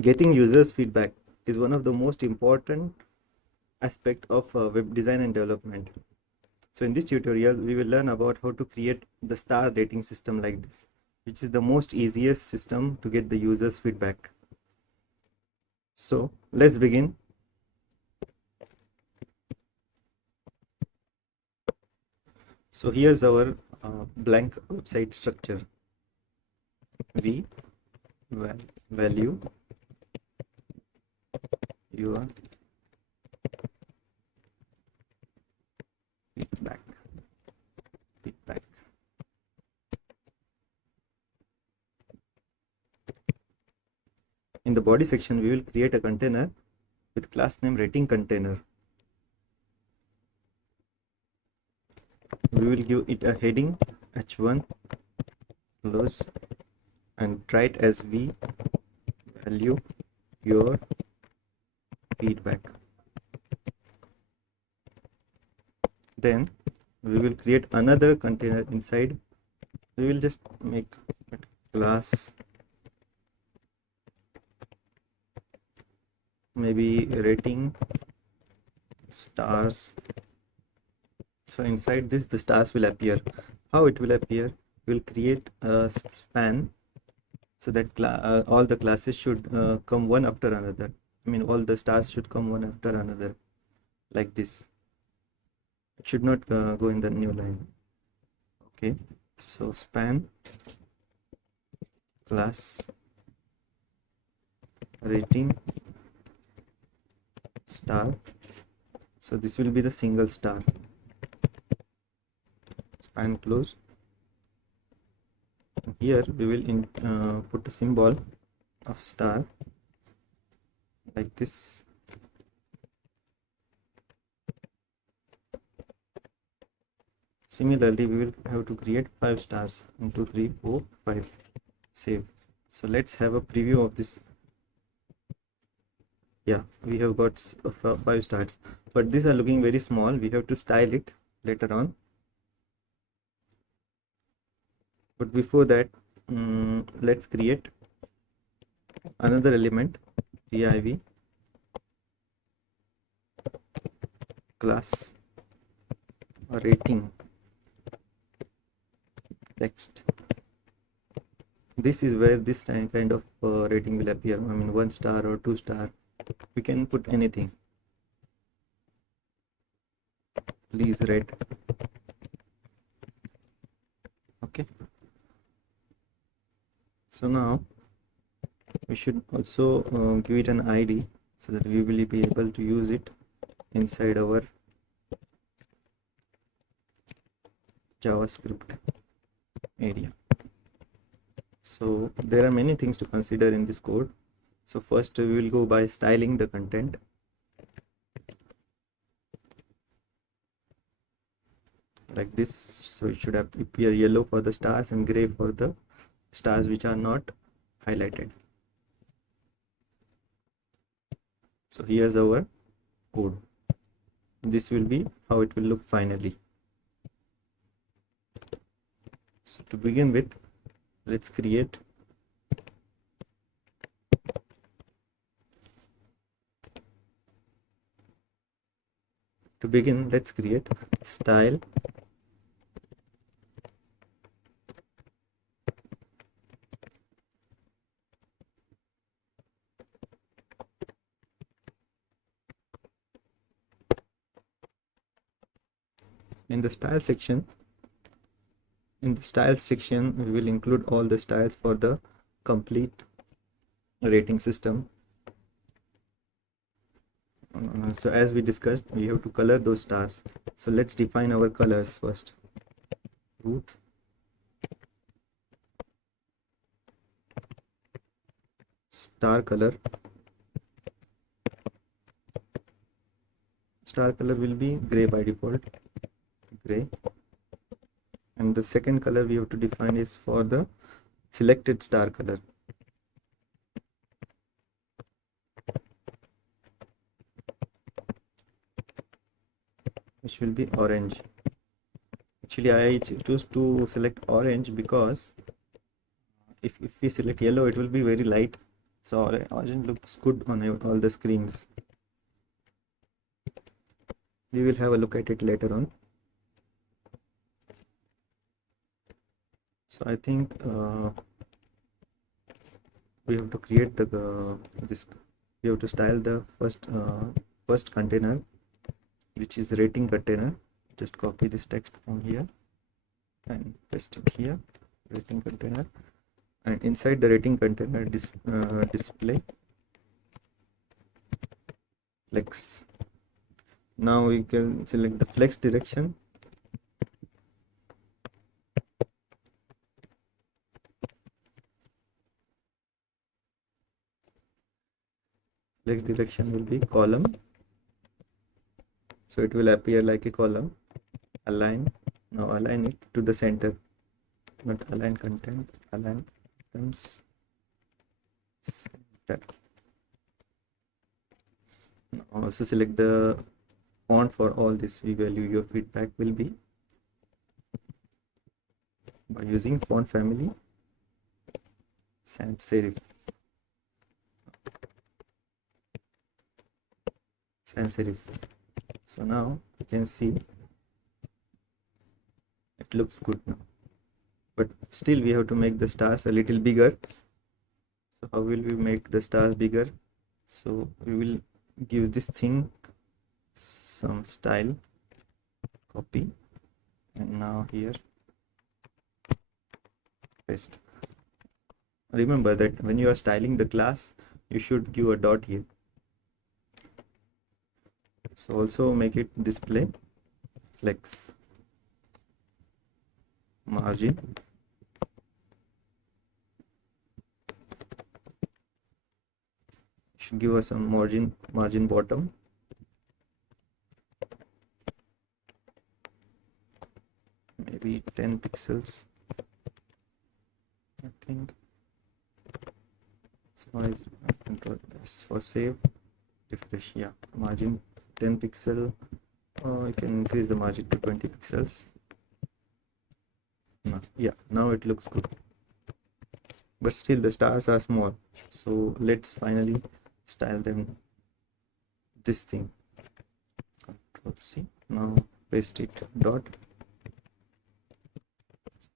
Getting users feedback is one of the most important aspect of web design and development. So in this tutorial, we will learn about how to create the star rating system like this, which is the most easiest system to get the users feedback. So let's begin. So here's our blank website structure. We value your feedback. In the body section, we will create a container with class name rating container. We will give it a heading h1 close and write as we value your feedback. Then we will create another container inside. We will just make it class maybe rating stars. So inside this the stars will appear. How it will appear? We'll create a span so that all the classes should come one after another. I mean all the stars should come one after another like this. It should not go in the new line. Okay, so span class rating star. So this will be the single star. Span close. Here we will put a symbol of star like this. Similarly, we will have to create 5 stars. 1, 2, 3, 4, 5. Save. So let's have a preview of this. Yeah, we have got 5 stars, but these are looking very small. We have to style it later on. But before that, let's create another element, div class rating text. This is where this kind of rating will appear. I mean 1 star or 2 star. We can put anything. Please rate. Okay. So now we should also give it an ID so that we will be able to use it inside our JavaScript area. So there are many things to consider in this code. So first we will go by styling the content. Like this. So it should appear yellow for the stars and gray for the stars which are not highlighted. So here's our code. This will be how it will look finally. So to begin with, let's create style in the style section. In the styles section, we will include all the styles for the complete rating system. So as we discussed, we have to color those stars. So let's define our colors first. Root star color. Star color will be gray by default. Gray. And the second color we have to define is for the selected star color. Which will be orange. Actually, I choose to select orange because if we select yellow, it will be very light. So orange looks good on all the screens. We will have a look at it later on. So I think we have to create the this. We have to style the first container, which is rating container. Just copy this text from here and paste it here. Rating container, and inside the rating container, display flex. Now we can select the flex direction. Flex direction will be column, so it will appear like a column. Align. Now align it to the center, not align content, align items center. Now also select the font for all this v value. Your feedback will be by using font family sans serif. So now you can see it looks good now, but still we have to make the stars a little bigger. So how will we make the stars bigger? So we will give this thing some style, copy, and now here paste. Remember that when you are styling the class, you should give a dot here. So also make it display flex, margin, should give us some margin bottom, maybe 10 pixels. I think so. I control S for save, refresh. Yeah, margin 10 pixel. I can increase the margin to 20 pixels. Yeah, now it looks good, but still the stars are small. So let's finally style them this thing. Control C. Now paste it dot.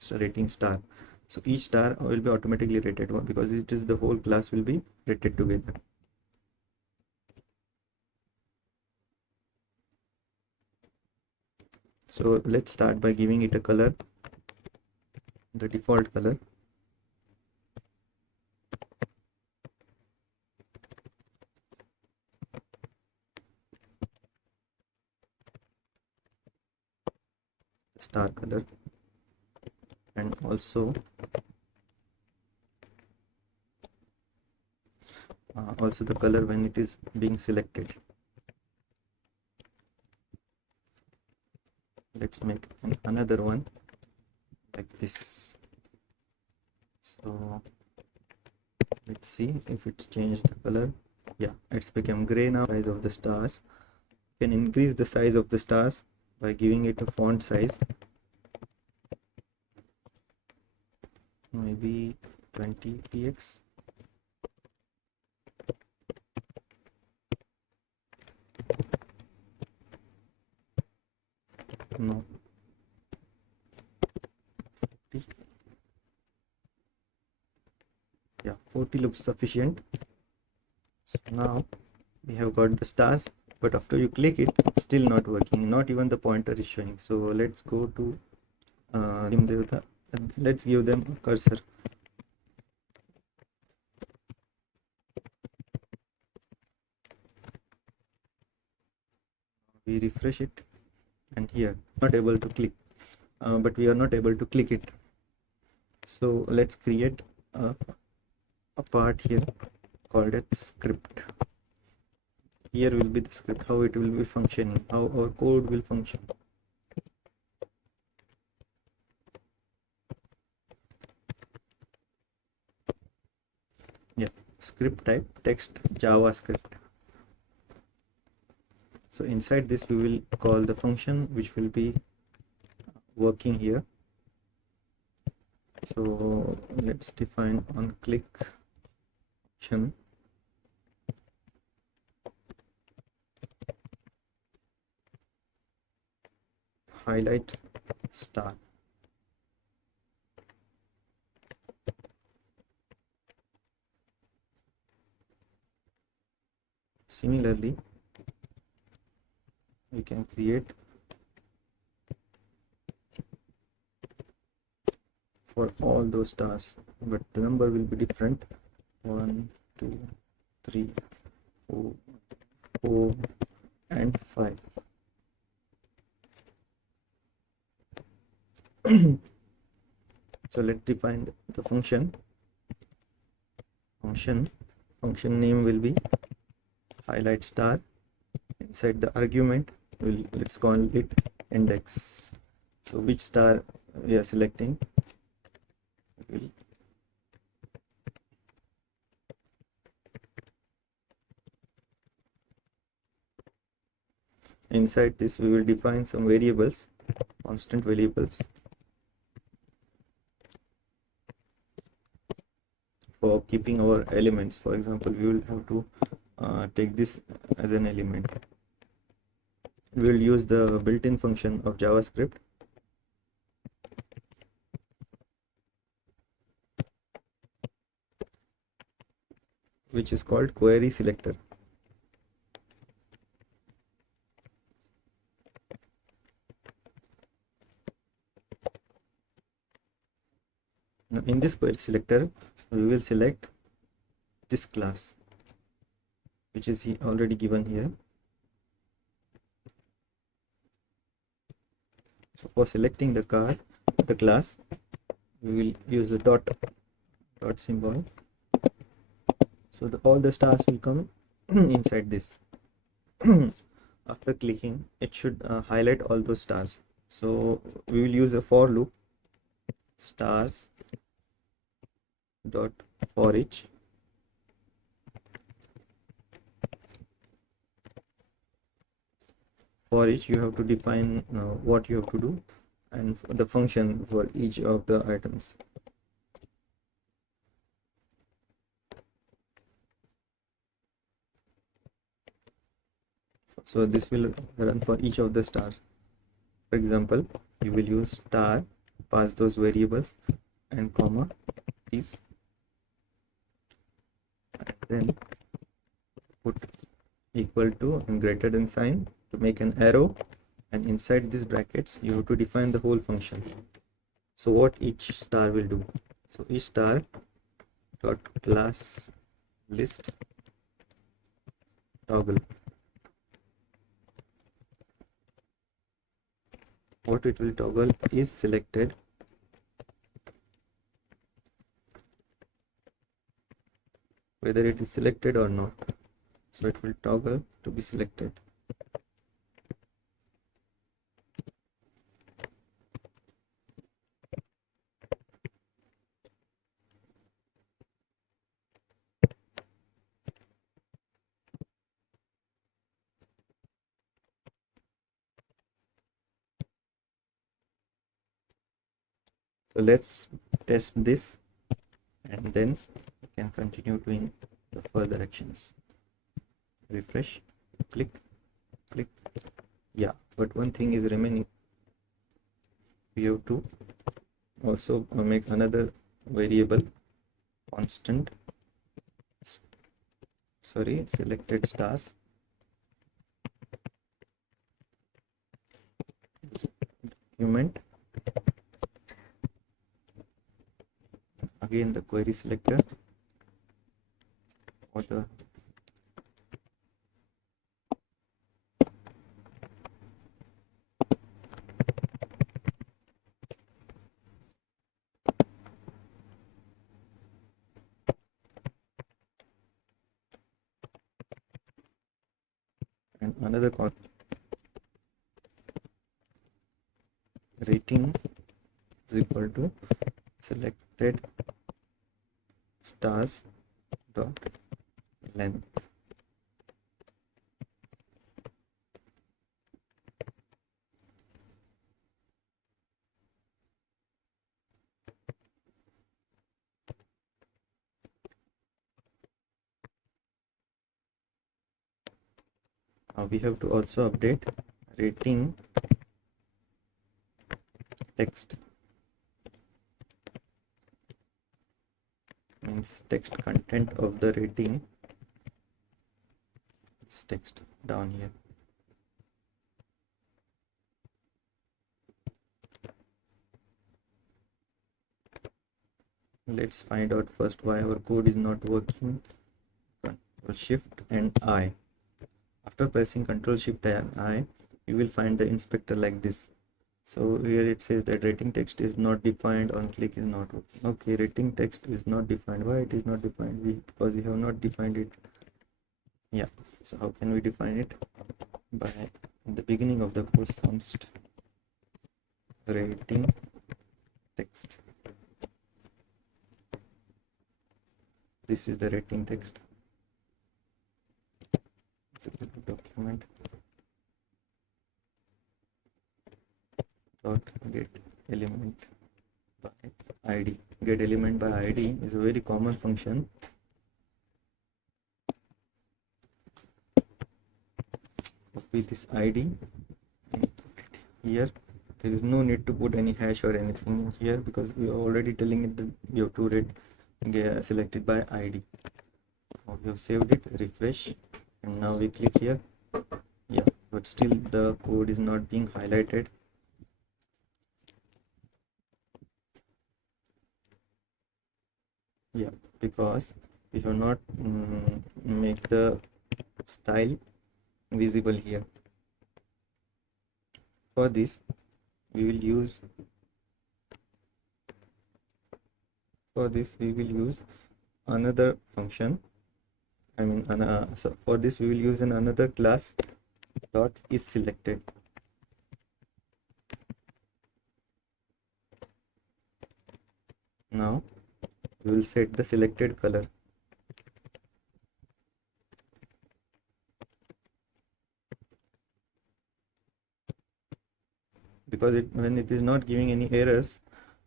So rating star. So each star will be automatically rated one because it is the whole class will be rated together. So let's start by giving it a color, the default color. Star color, and also the color when it is being selected. Let's make another one like this. So let's see if it's changed the color. Yeah, it's become gray now. Size of the stars, you can increase the size of the stars by giving it a font size, maybe 20px. No, 40. Yeah, 40 looks sufficient. So now we have got the stars, but after you click it, it's still not working. Not even the pointer is showing. So let's go to let's give them a cursor. We refresh it, and here not able to click, but we are not able to click it. So let's create a part here called as script. Here will be the script, how it will be functioning, how our code will function. Yeah, script type text JavaScript. So inside this we will call the function which will be working here. So let's define on click function highlight star. Similarly, we can create for all those stars, but the number will be different. 1, 2, 3, 4, 4 and 5. So let's define the function. Function name will be highlight star. Inside the argument, let's call it index. So which star we are selecting will inside this we will define some variables, constant variables for keeping our elements. For example, we will have to take this as an element. We will use the built-in function of JavaScript, which is called query selector. Now in this query selector, we will select this class, which is already given here. So for selecting the class, we will use the dot symbol. So all the stars will come inside this. After clicking, it should highlight all those stars. So we will use a for loop, stars dot for each. For each, you have to define what you have to do and the function for each of the items. So this will run for each of the stars. For example, you will use star, pass those variables and comma is, and then put equal to and greater than sign to make an arrow, and inside these brackets you have to define the whole function. So what each star will do, so each star dot class list toggle, what it will toggle is selected, whether it is selected or not. So it will toggle to be selected. So let's test this and then we can continue doing the further actions. Refresh, click, yeah, but one thing is remaining. We have to also make another variable, constant, selected stars document, again the query selector for the and another rating is equal to selected stars dot length. We have to also update rating text, means text content of the rating is text down here. Let's find out first why our code is not working. Control Shift and I. After pressing Control Shift and I, you will find the inspector like this. So here it says that rating text is not defined, on click is not working. Okay, rating text is not defined. Why it is not defined? Because we have not defined it. Yeah, so how can we define it? By in the beginning of the code, const rating text. This is the rating text. Document dot get element by id. Get element by id is a very common function. Copy this id and put it here. There is no need to put any hash or anything here because we are already telling it that we have to get selected by id. Now we have saved it, refresh, and now we click here. Yeah, but still the code is not being highlighted. Yeah, because we have not make the style visible here. For this we will use another function. So for this we will use another class dot is selected. Now we will set the selected color. Because when it is not giving any errors,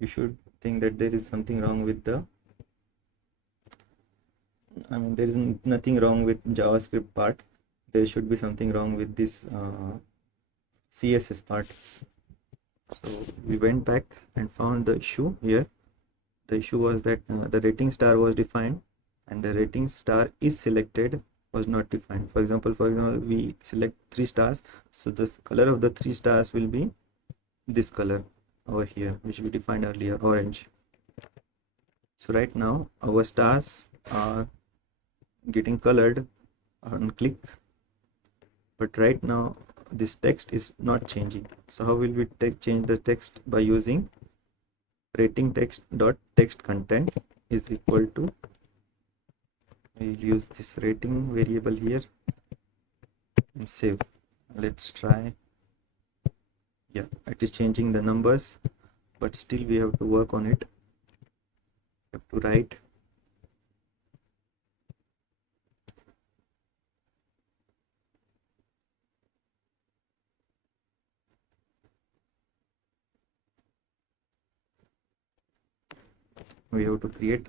you should think that there is something wrong with the there is nothing wrong with JavaScript part. There should be something wrong with this CSS part. So we went back and found the issue here. The issue was that the rating star was defined and the rating star is selected was not defined. For example, we select 3 stars, so the color of the 3 stars will be this color over here, which we defined earlier, orange. So right now our stars are getting colored on click, but right now this text is not changing. So how will we change the text? By using rating text dot text content is equal to, we'll use this rating variable here and save. Let's try. Yeah, it is changing the numbers, but still we have to work on it. We have to write we have to create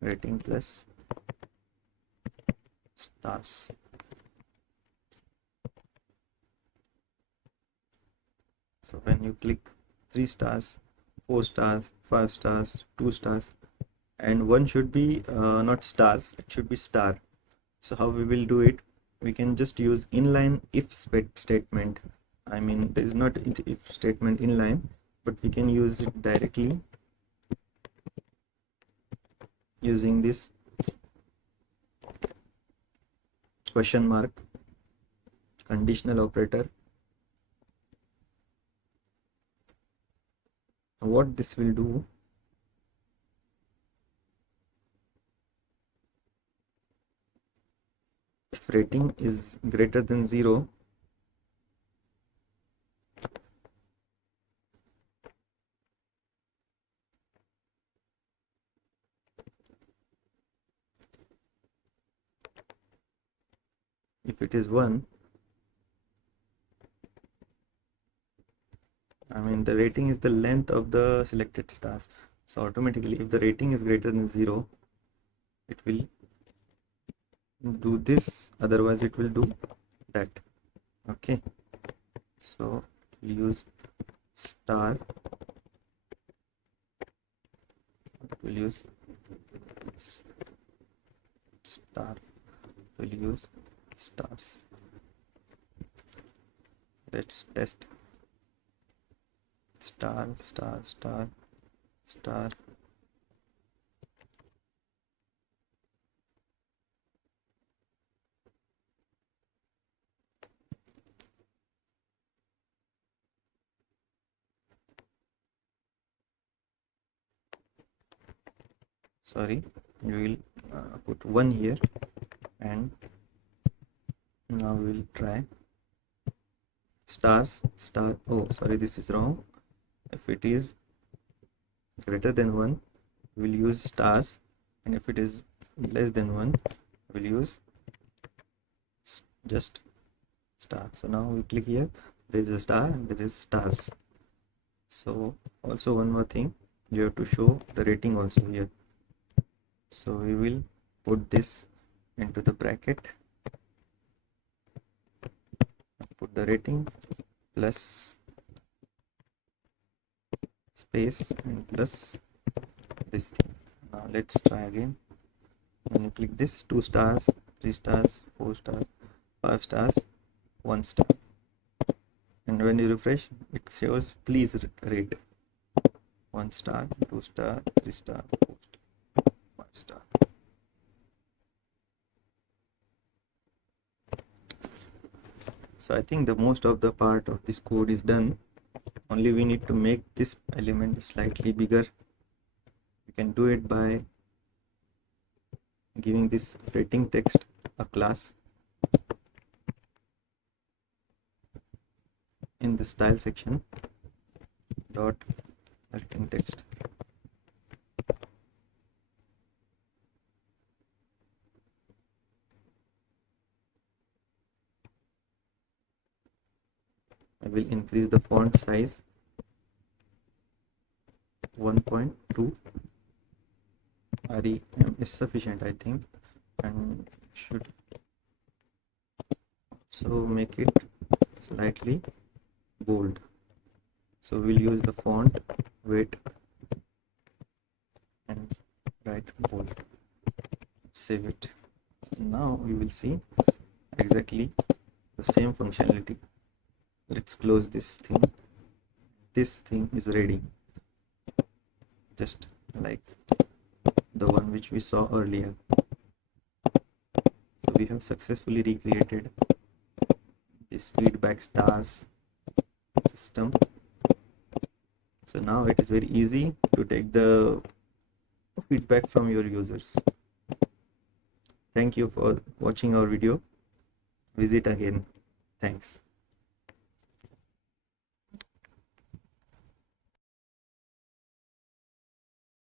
rating plus stars. So when you click 3 stars, 4 stars, 5 stars, 2 stars, and one should be not stars, it should be star. So how we will do it? We can just use inline if statement. There is not if statement inline, but we can use it directly using this question mark conditional operator. What this will do, if rating is greater than 0, if it is 1, the rating is the length of the selected stars. So automatically if the rating is greater than 0, it will do this, otherwise it will do that. Okay, so we'll use star, we'll use star, we'll use stars. Let's test star, star, star, star. Sorry, we will put 1 here, and now we will try stars, star. Oh, sorry, this is wrong. If it is greater than 1, we will use stars, and if it is less than 1, we will use just star. So now we click here, there is a star and there is stars. So also one more thing, you have to show the rating also here. So we will put this into the bracket, put the rating plus space and plus this thing. Now let's try again. When you click this, 2 stars, 3 stars, 4 stars, 5 stars, 1 star, and when you refresh it shows please rate 1 star, 2 star, 3 star, 4 star, 5 star. So I think the most of the part of this code is done. Only we need to make this element slightly bigger. You can do it by giving this rating text a class in the style section dot rating text. I will increase the font size 1.2. REM is sufficient, I think, and should also make it slightly bold. So we'll use the font weight and write bold. Save it. Now we will see exactly the same functionality. Let's close this thing. This thing is ready, just like the one which we saw earlier. So we have successfully recreated this feedback stars system. So now it is very easy to take the feedback from your users. Thank you for watching our video. Visit again. Thanks.